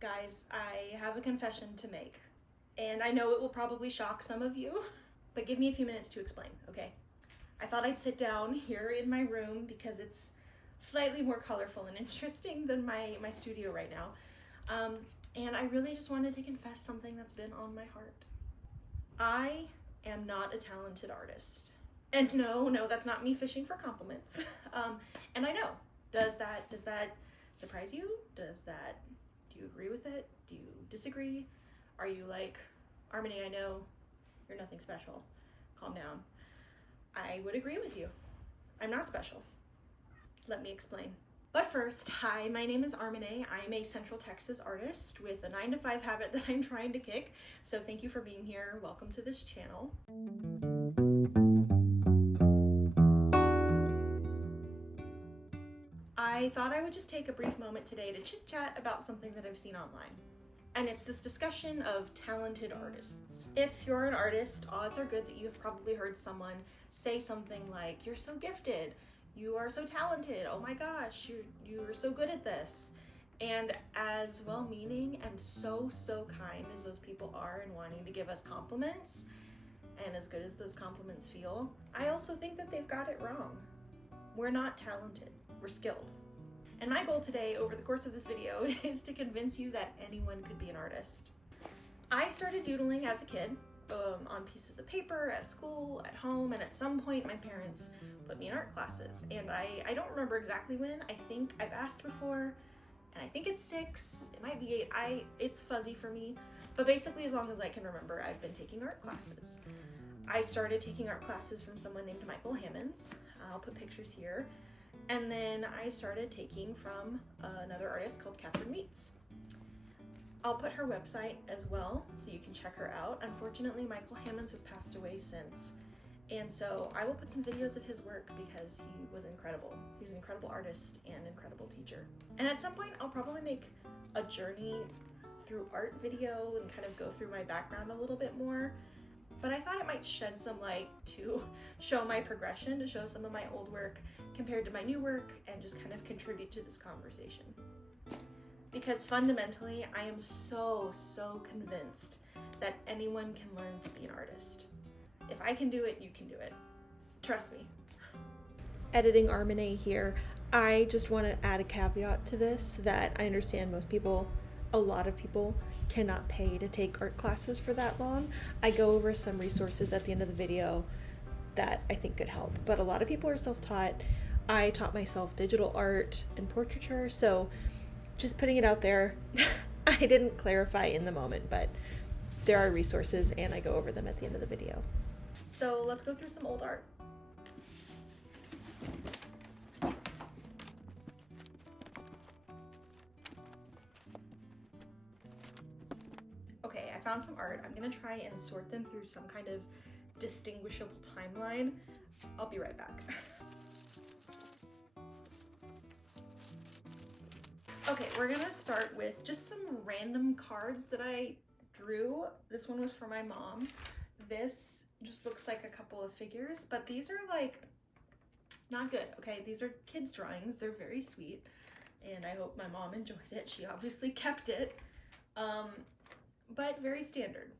Guys, I have a confession to make, and I know it will probably shock some of you, but give me a few minutes to explain, okay? I thought I'd sit down here in my room because it's slightly more colorful and interesting than my studio right now. And I really just wanted to confess something that's been on my heart. I am not a talented artist. And no, that's not me fishing for compliments. And I know, does that surprise you? Do you agree with it? Do you disagree? Are you like, Armine, I know you're nothing special. Calm down. I would agree with you. I'm not special. Let me explain. But first, hi, my name is Armine. I'm a Central Texas artist with a 9-to-5 habit that I'm trying to kick. So thank you for being here. Welcome to this channel. I thought I would just take a brief moment today to chit chat about something that I've seen online. And it's this discussion of talented artists. If you're an artist, odds are good that you've probably heard someone say something like, "You're so gifted, you are so talented, oh my gosh, you're so good at this." And as well-meaning and so kind as those people are in wanting to give us compliments, and as good as those compliments feel, I also think that they've got it wrong. We're not talented, we're skilled. And my goal today, over the course of this video, is to convince you that anyone could be an artist. I started doodling as a kid, on pieces of paper, at school, at home, and at some point my parents put me in art classes. And I don't remember exactly when. I think I've asked before, and I think it's 6, it might be 8, it's fuzzy for me. But basically, as long as I can remember, I've been taking art classes. I started taking art classes from someone named Michael Hammonds. I'll put pictures here. And then I started taking from another artist called Catherine Meets. I'll put her website as well, so you can check her out. Unfortunately, Michael Hammonds has passed away since, and so I will put some videos of his work because he was incredible. He was an incredible artist and incredible teacher. And at some point, I'll probably make a journey through art video and kind of go through my background a little bit more. But I thought it might shed some light to show my progression, to show some of my old work compared to my new work, and just kind of contribute to this conversation. Because fundamentally, I am so convinced that anyone can learn to be an artist. If I can do it, you can do it. Trust me. Editing Armine here, I just want to add a caveat to this that I understand a lot of people cannot pay to take art classes for that long. I go over some resources at the end of the video that I think could help, but a lot of people are self-taught. I taught myself digital art and portraiture, so just putting it out there. I didn't clarify in the moment, but there are resources and I go over them at the end of the video. So let's go through some old art. Okay, I found some art. I'm gonna try and sort them through some kind of distinguishable timeline. I'll be right back. Okay, we're gonna start with just some random cards that I drew. This one was for my mom. This just looks like a couple of figures, but these are like not good, okay? These are kids' drawings. They're very sweet, and I hope my mom enjoyed it. She obviously kept it. But very standard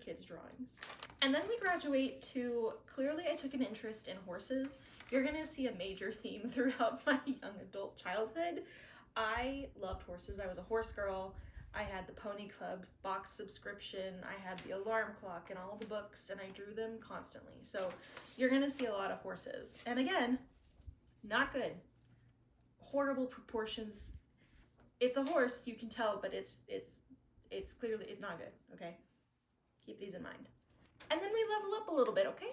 kids drawings. And then we graduate to, clearly I took an interest in horses. You're gonna see a major theme throughout my young adult childhood. I loved horses. I was a horse girl. I had the Pony Club box subscription. I had the alarm clock and all the books, and I drew them constantly. So you're gonna see a lot of horses. And again, not good. Horrible proportions. It's a horse, you can tell, but it's clearly, it's not good, okay? Keep these in mind. And then we level up a little bit, okay?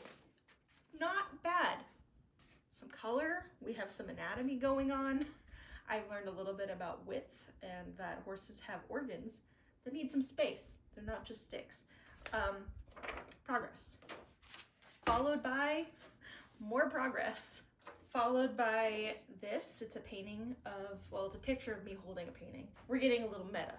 Not bad. Some color, we have some anatomy going on. I've learned a little bit about width and that horses have organs that need some space. They're not just sticks. Progress. Followed by more progress. Followed by this, it's a painting of, well, it's a picture of me holding a painting. We're getting a little meta.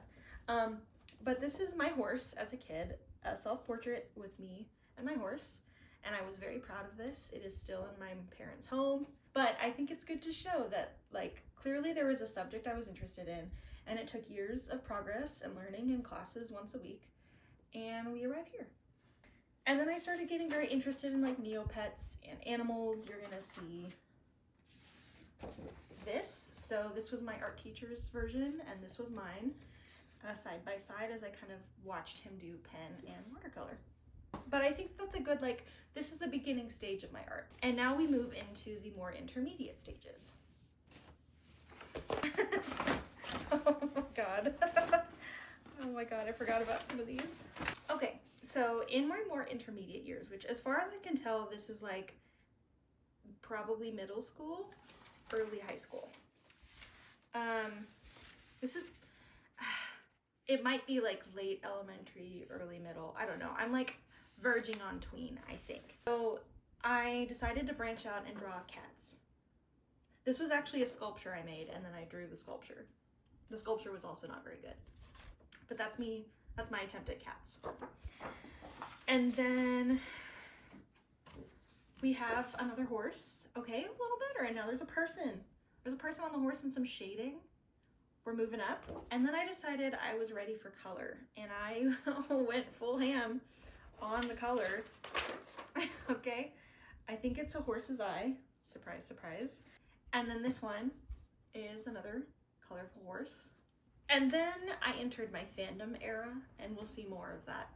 But this is my horse as a kid, a self-portrait with me and my horse, and I was very proud of this. It is still in my parents' home, but I think it's good to show that, like, clearly there was a subject I was interested in, And it took years of progress and learning in classes once a week, and we arrived here. And then I started getting very interested in like Neopets and animals. You're gonna see this. So this was my art teacher's version, and this was mine, side by side, as I kind of watched him do pen and watercolor. But I think that's a good, like, this is the beginning stage of my art. And now we move into the more intermediate stages. Oh my god. Oh my god, I forgot about some of these. Okay, so in my more intermediate years, which as far as I can tell, this is like probably middle school, early high school. This is, it might be like late elementary, early middle, I don't know. I'm like verging on tween, I think. So I decided to branch out and draw cats. This was actually a sculpture I made, and then I drew the sculpture. The sculpture was also not very good. But that's me, that's my attempt at cats. And then we have another horse. Okay, a little better. And now there's a person. There's a person on the horse and some shading. We're moving up. And then I decided I was ready for color, and I went full ham on the color. Okay, I think it's a horse's eye. Surprise, surprise. And then this one is another colorful horse. And then I entered my fandom era, and we'll see more of that.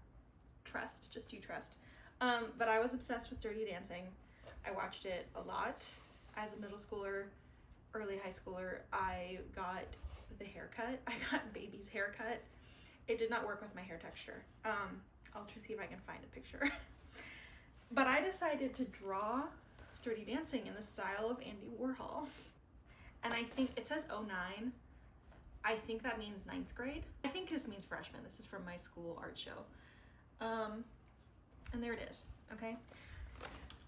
Trust, just you trust. But I was obsessed with Dirty Dancing. I watched it a lot as a middle schooler, early high schooler. I got the haircut. I got baby's haircut. It did not work with my hair texture. I'll try to see if I can find a picture. But I decided to draw Dirty Dancing in the style of Andy Warhol. And I think it says 09. I think that means 9th grade. I think this means freshman. This is from my school art show. And there it is, okay?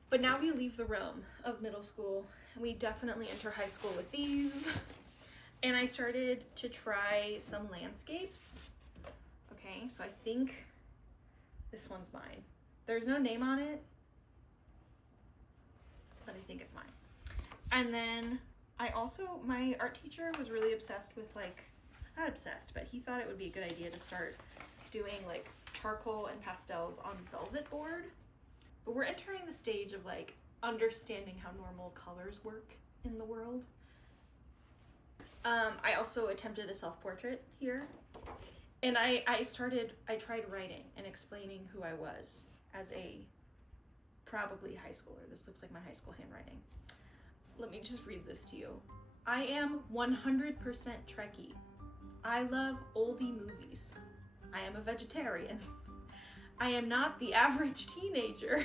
But now we leave the realm of middle school, and we definitely enter high school with these. And I started to try some landscapes. Okay, so I think this one's mine. There's no name on it, but I think it's mine. And then I also, my art teacher was really obsessed with, like, not obsessed, but he thought it would be a good idea to start doing like charcoal and pastels on velvet board. But we're entering the stage of like understanding how normal colors work in the world. I also attempted a self-portrait here, and I tried writing and explaining who I was as a probably high schooler. This looks like my high school handwriting. Let me just read this to you. I am 100% Trekkie. I love oldie movies. I am a vegetarian. I am not the average teenager.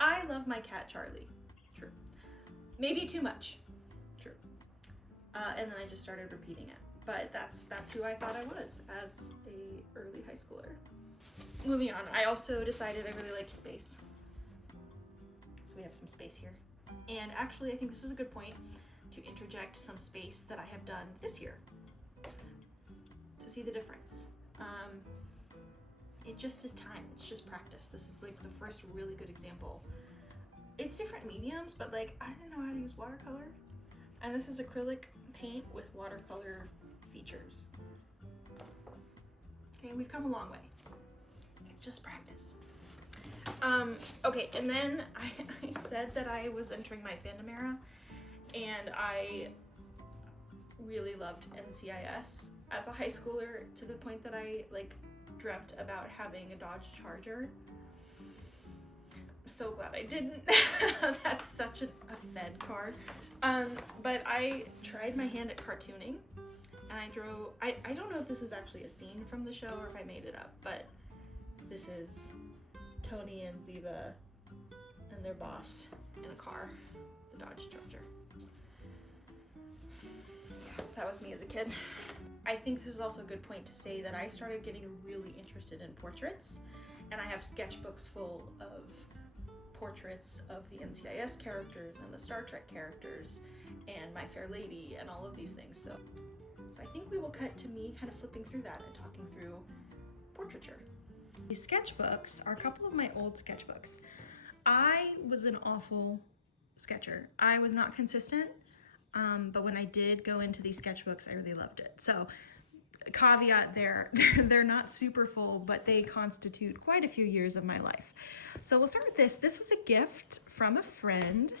I love my cat Charlie. True. Maybe too much. True. And then I just started repeating it. But that's who I thought I was as a early high schooler. Moving on, I also decided I really liked space. So we have some space here. And actually, I think this is a good point to interject some space that I have done this year to see the difference. It just is time, it's just practice. This is like the first really good example. It's different mediums, but like, I didn't know how to use watercolor. And this is acrylic paint with watercolor features. Okay, we've come a long way. It's just practice. Okay, and then I said that I was entering my fandom era, and I really loved NCIS as a high schooler to the point that I like dreamt about having a Dodge Charger. I'm so glad I didn't. That's such a Fed car. But I tried my hand at cartooning, and I drew, I don't know if this is actually a scene from the show or if I made it up, but this is Tony and Ziva and their boss in a car, the Dodge Charger. Yeah, that was me as a kid. I think this is also a good point to say that I started getting really interested in portraits, and I have sketchbooks full of portraits of the NCIS characters and the Star Trek characters and My Fair Lady and all of these things. So I think we will cut to me kind of flipping through that and talking through portraiture. These sketchbooks are a couple of my old sketchbooks. I was an awful sketcher. I was not consistent. But when I did go into these sketchbooks, I really loved it. So caveat there, they're not super full, but they constitute quite a few years of my life. So we'll start with this. This was a gift from a friend,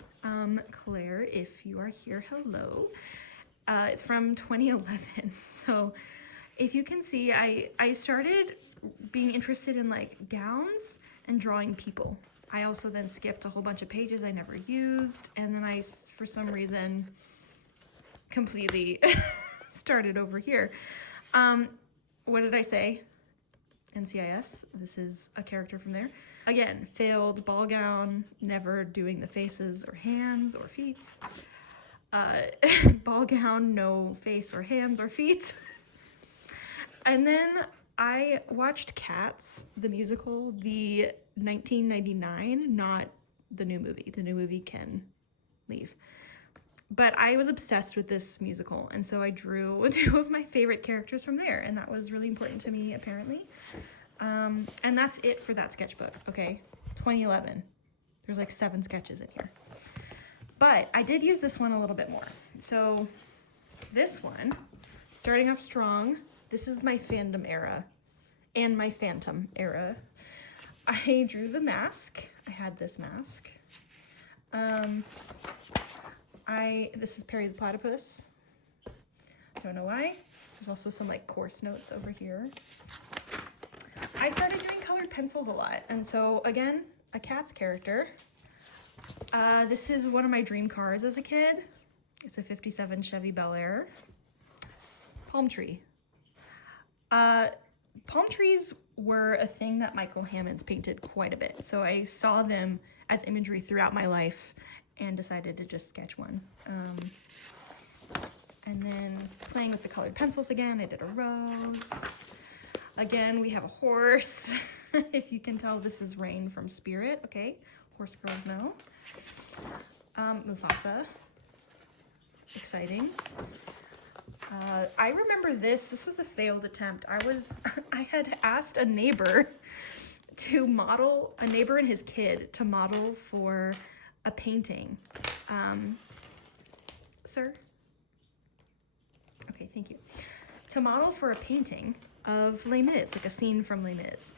Claire, if you are here, hello. It's from 2011. So if you can see, I started being interested in like gowns and drawing people. I also then skipped a whole bunch of pages I never used, and then I, for some reason, completely started over here. What did I say? NCIS, this is a character from there. Again, failed ball gown, never doing the faces or hands or feet. Ball gown, no face or hands or feet. And then I watched Cats, the musical, the 1999, not the new movie. The new movie can leave. But I was obsessed with this musical, and so I drew 2 of my favorite characters from there, and that was really important to me, apparently. And that's it for that sketchbook, okay? 2011. There's like 7 sketches in here. But I did use this one a little bit more. So this one, starting off strong, this is my fandom era and my Phantom era. I drew the mask. I had this mask. This is Perry the Platypus. Don't know why. There's also some like course notes over here. I started doing colored pencils a lot, and so again, a Cats character. This is one of my dream cars as a kid. It's a 57 Chevy Bel Air. Palm tree. Palm trees were a thing that Michael Hammonds painted quite a bit, so I saw them as imagery throughout my life and decided to just sketch one. And then playing with the colored pencils again, I did a rose. Again, we have a horse. If you can tell, this is Rain from Spirit, okay? Horse girls know. Mufasa. Exciting. I remember this was a failed attempt. I had asked a neighbor and his kid to model for a painting. Sir? Okay, thank you. To model for a painting of Les Mis, like a scene from Les Mis.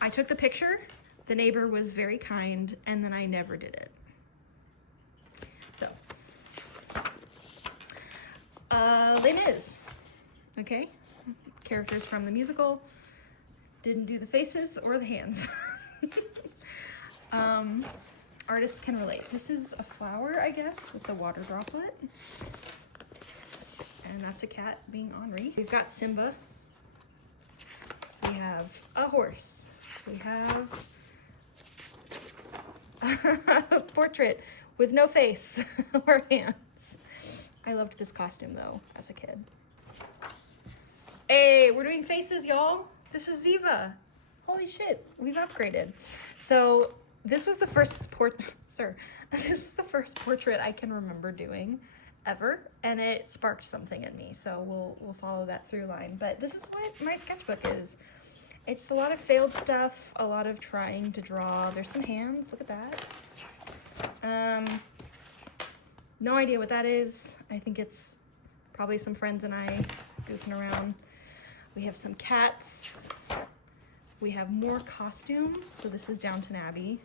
I took the picture, the neighbor was very kind, and then I never did it. So, Les Mis, okay? Characters from the musical, didn't do the faces or the hands. Artists can relate. This is a flower, I guess, with the water droplet. And that's a cat being ornery. We've got Simba. We have a horse. We have a portrait with no face or hands. I loved this costume though, as a kid. Hey, we're doing faces, y'all. This is Ziva. Holy shit, we've upgraded. So this was the first this was the first portrait I can remember doing ever, and it sparked something in me, so we'll follow that through line. But this is what my sketchbook is. It's a lot of failed stuff, a lot of trying to draw. There's some hands, look at that. No idea what that is. I think it's probably some friends and I goofing around. We have some cats. We have more costume, so this is Downton Abbey.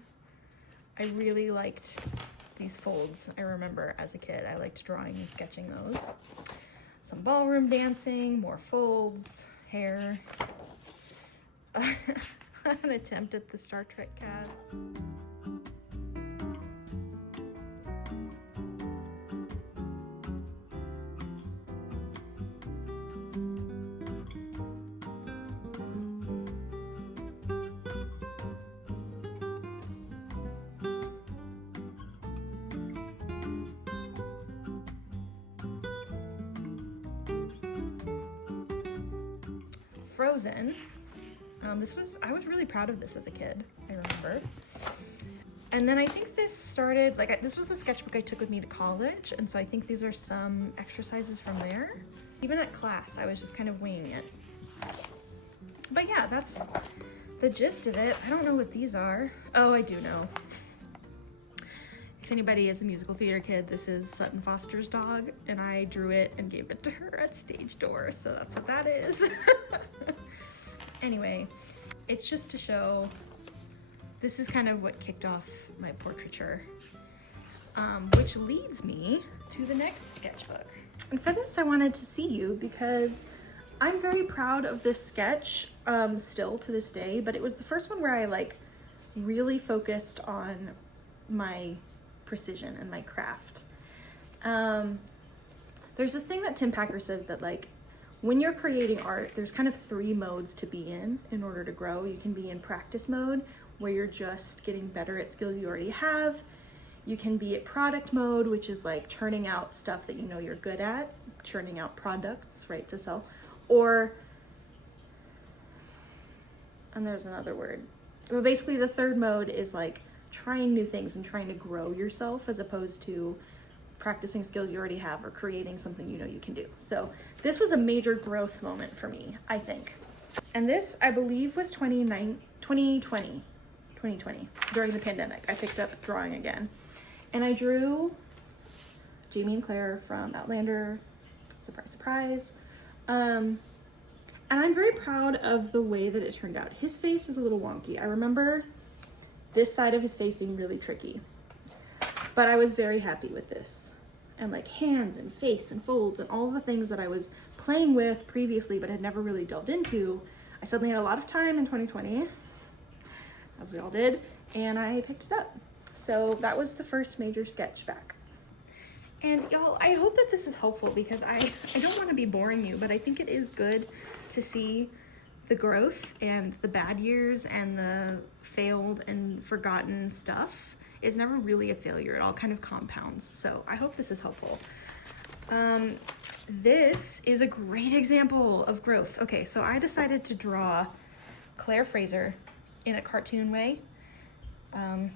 I really liked these folds. I remember as a kid, I liked drawing and sketching those. Some ballroom dancing, more folds, hair. An attempt at the Star Trek cast. Frozen. I was really proud of this as a kid, I remember. And then I think this started, this was the sketchbook I took with me to college, and so I think these are some exercises from there. Even at class, I was just kind of winging it. But yeah, that's the gist of it. I don't know what these are. Oh, I do know. If anybody is a musical theater kid, this is Sutton Foster's dog, and I drew it and gave it to her at stage door, so that's what that is. Anyway, it's just to show, this is kind of what kicked off my portraiture, which leads me to the next sketchbook. And for this, I wanted to see you because I'm very proud of this sketch still to this day, but it was the first one where I like really focused on my precision and my craft. There's this thing that Tim Packer says that like when you're creating art, there's kind of 3 modes to be in order to grow. You can be in practice mode where you're just getting better at skills you already have. You can be at product mode, which is like churning out stuff that you know you're good at, churning out products, right, to sell. Or, and there's another word. But basically the 3rd mode is like trying new things and trying to grow yourself as opposed to practicing skills you already have or creating something you know you can do. So this was a major growth moment for me, I think. And this, I believe, was 2020, during the pandemic. I picked up drawing again. And I drew Jamie and Claire from Outlander, surprise, surprise. And I'm very proud of the way that it turned out. His face is a little wonky. I remember this side of his face being really tricky, but I was very happy with this. And like hands and face and folds and all the things that I was playing with previously but had never really delved into, I suddenly had a lot of time in 2020, as we all did, and I picked it up. So that was the first major sketch back. And y'all, I hope that this is helpful because I don't want to be boring you, but I think it is good to see the growth and the bad years and the failed and forgotten stuff is never really a failure. It all kind of compounds. So I hope this is helpful. This is a great example of growth. Okay, so I decided to draw Claire Fraser in a cartoon way. And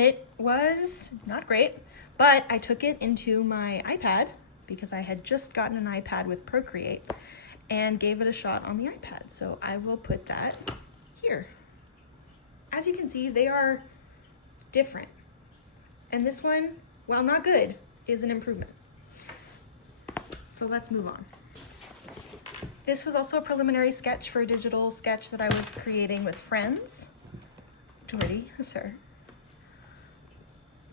it was not great, but I took it into my iPad because I had just gotten an iPad with Procreate and gave it a shot on the iPad. So I will put that here. As you can see, they are different. And this one, while not good, is an improvement. So let's move on. This was also a preliminary sketch for a digital sketch that I was creating with friends. Jordy, sir.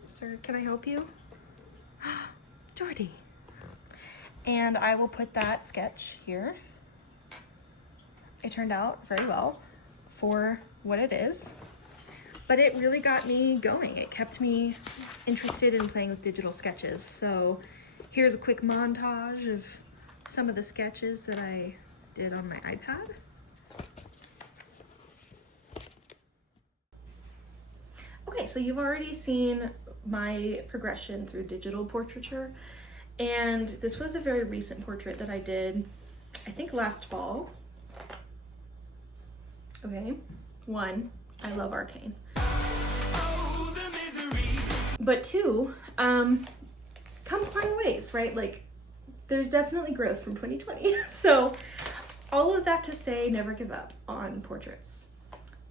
Sir, can I help you? Jordy. And I will put that sketch here. It turned out very well for what it is, but it really got me going. It kept me interested in playing with digital sketches. So here's a quick montage of some of the sketches that I did on my iPad. Okay, so you've already seen my progression through digital portraiture, and this was a very recent portrait that I did, I think last fall. Okay, 1, I love Arcane. Oh, but 2, come quite a ways, right? Like, there's definitely growth from 2020. So all of that to say, never give up on portraits.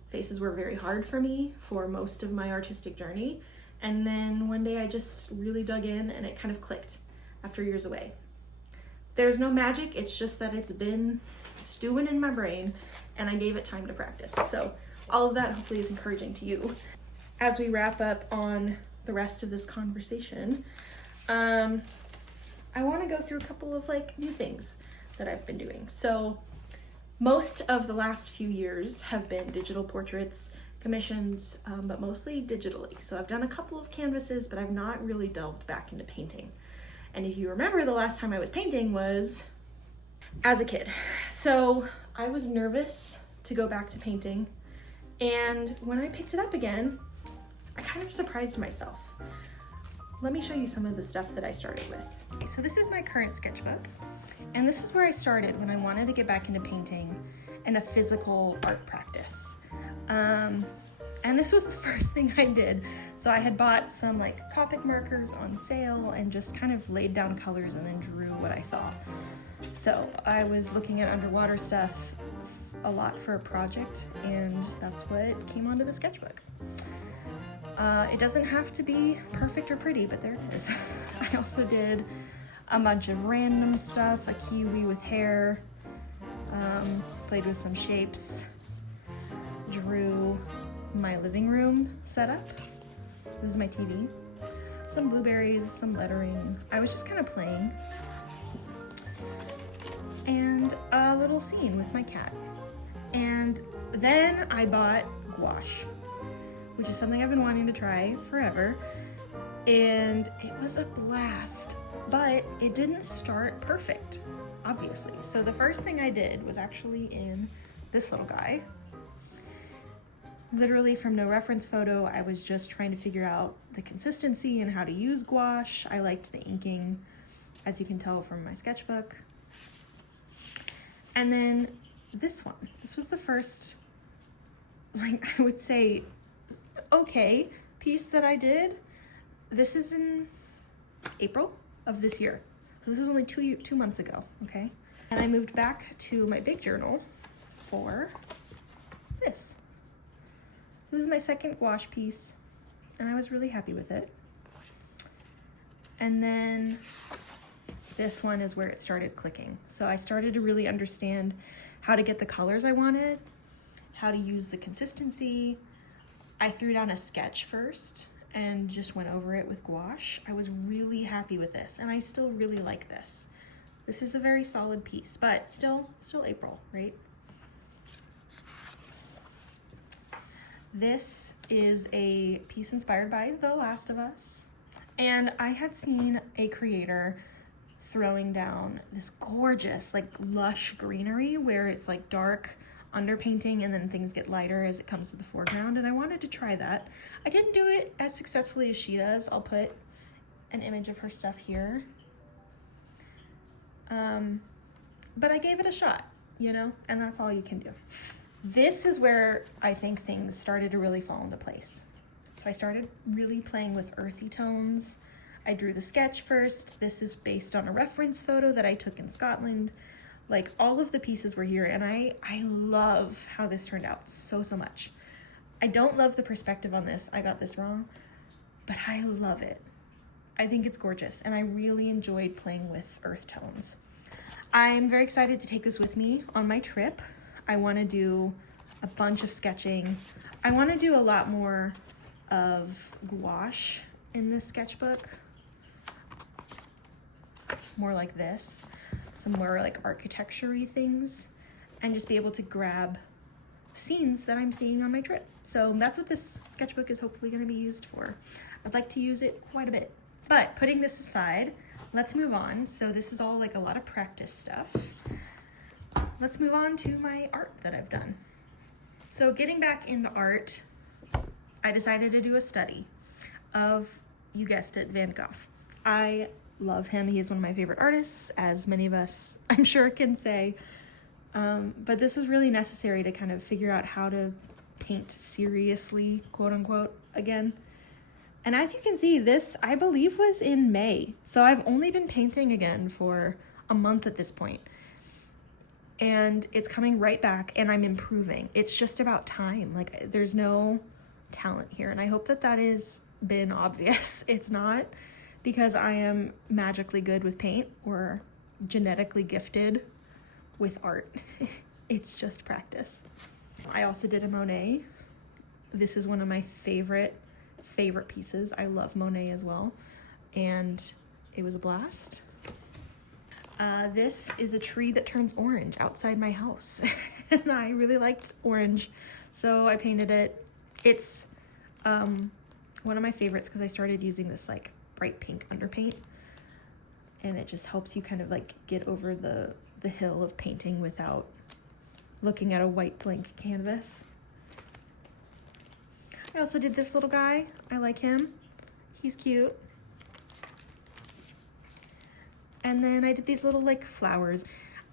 Faces were very hard for me for most of my artistic journey. And then one day I just really dug in and it kind of clicked after years away. There's no magic, it's just that it's been stewing in my brain and I gave it time to practice. So all of that hopefully is encouraging to you. As we wrap up on the rest of this conversation, I want to go through a couple of like new things that I've been doing. So most of the last few years have been digital portraits, commissions, but mostly digitally. So I've done a couple of canvases, but I've not really delved back into painting. And if you remember, the last time I was painting was as a kid. So I was nervous to go back to painting. And when I picked it up again, I kind of surprised myself. Let me show you some of the stuff that I started with. Okay, so this is my current sketchbook. And this is where I started when I wanted to get back into painting and a physical art practice. And this was the first thing I did. So I had bought some like Copic markers on sale and just kind of laid down colors and then drew what I saw. So I was looking at underwater stuff a lot for a project, and that's what came onto the sketchbook. It doesn't have to be perfect or pretty, but there it is. I also did a bunch of random stuff, a kiwi with hair, played with some shapes, drew my living room setup. This is my TV. Some blueberries, some lettering. I was just kind of playing. And a little scene with my cat. And then I bought gouache, which is something I've been wanting to try forever. And it was a blast, but it didn't start perfect, obviously. So the first thing I did was actually in this little guy. Literally from no reference photo, I was just trying to figure out the consistency and how to use gouache. I liked the inking, as you can tell from my sketchbook. And then this one. This was the first, like, I would say, okay piece that I did. This is in April of this year. So this was only two months ago, okay? And I moved back to my big journal for this. This is my second gouache piece, and I was really happy with it. And then this one is where it started clicking. So I started to really understand how to get the colors I wanted, how to use the consistency. I threw down a sketch first and just went over it with gouache. I was really happy with this, and I still really like this. This is a very solid piece, but still April, right? This is a piece inspired by The Last of Us. And I had seen a creator throwing down this gorgeous, like, lush greenery where it's like dark underpainting and then things get lighter as it comes to the foreground, and I wanted to try that. I didn't do it as successfully as she does. I'll put an image of her stuff here. But I gave it a shot, you know, and that's all you can do. This is where I think things started to really fall into place. So I started really playing with earthy tones. I drew the sketch first. This is based on a reference photo that I took in Scotland. Like, all of the pieces were here, and I love how this turned out so much. I don't love the perspective on this. I got this wrong, but I love it. I think it's gorgeous, and I really enjoyed playing with earth tones. I'm very excited to take this with me on my trip. I want to do a bunch of sketching. I want to do a lot more of gouache in this sketchbook. More like this. Some more like architecture-y things, and just be able to grab scenes that I'm seeing on my trip. So that's what this sketchbook is hopefully going to be used for. I'd like to use it quite a bit. But putting this aside, let's move on. So this is all like a lot of practice stuff. Let's move on to my art that I've done. So getting back into art, I decided to do a study of, you guessed it, Van Gogh. I love him. He is one of my favorite artists, as many of us, I'm sure, can say. But this was really necessary to kind of figure out how to paint seriously, quote unquote, again. And as you can see, this, I believe, was in May. So I've only been painting again for a month at this point. And it's coming right back, and I'm improving. It's just about time. Like, there's no talent here, and I hope that that has been obvious. It's not because I am magically good with paint or genetically gifted with art. It's just practice. I also did a Monet. This is one of my favorite pieces. I love Monet as well, and it was a blast. This is a tree that turns orange outside my house, and I really liked orange, so I painted it. It's one of my favorites because I started using this like bright pink underpaint, and it just helps you kind of like get over the hill of painting without looking at a white blank canvas. I also did this little guy. I like him. He's cute. And then I did these little like flowers.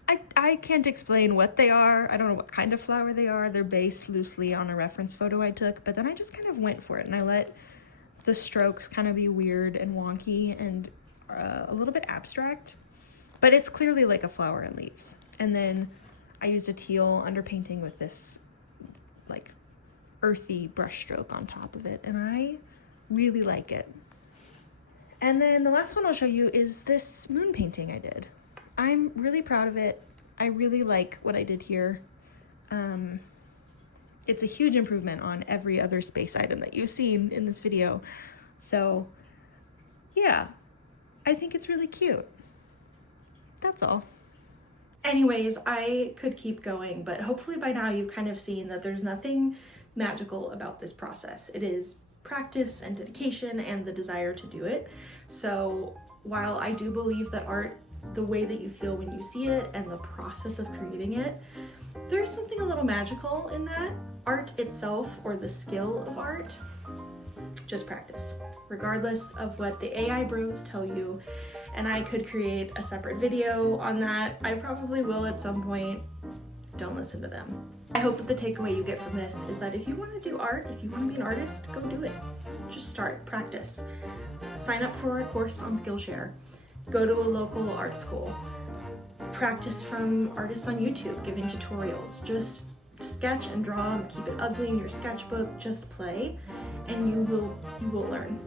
I can't explain what they are. I don't know what kind of flower they are. They're based loosely on a reference photo I took, but then I just kind of went for it, and I let the strokes kind of be weird and wonky and a little bit abstract, but it's clearly like a flower and leaves. And then I used a teal underpainting with this like earthy brush stroke on top of it, and Really like it. And then the last one I'll show you is this moon painting I did. I'm really proud of it. I really like what I did here. It's a huge improvement on every other space item that you've seen in this video. So yeah, I think it's really cute. That's all. Anyways, I could keep going, but hopefully by now you've kind of seen that there's nothing magical about this process. It is practice and dedication and the desire to do it. So while I do believe that art, the way that you feel when you see it and the process of creating it, there's something a little magical in that. Art itself, or the skill of art, just practice. Regardless of what the AI bros tell you, and I could create a separate video on that. I probably will at some point. Don't listen to them. I hope that the takeaway you get from this is that if you want to do art, if you want to be an artist, go do it. Just start, practice. Sign up for a course on Skillshare. Go to a local art school. Practice from artists on YouTube giving tutorials. Just sketch and draw, keep it ugly in your sketchbook, just play, and you will learn.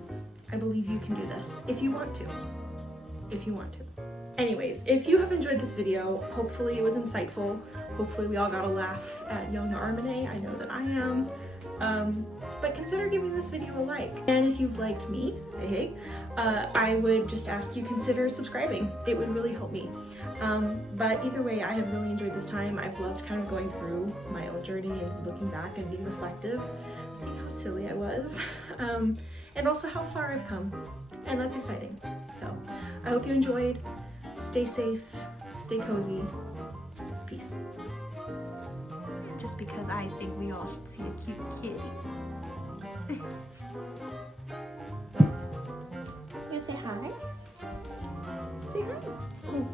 I believe you can do this if you want to. If you want to. Anyways, if you have enjoyed this video, hopefully it was insightful. Hopefully we all got a laugh at young Armine. I know that I am. But consider giving this video a like. And if you've liked me, hey, I would just ask you consider subscribing. It would really help me. But either way, I have really enjoyed this time. I've loved kind of going through my own journey and looking back and being reflective, seeing how silly I was, and also how far I've come. And that's exciting. So I hope you enjoyed. Stay safe, stay cozy. Peace. Just because I think we all should see a cute kitty. You say hi? Say hi. Oh.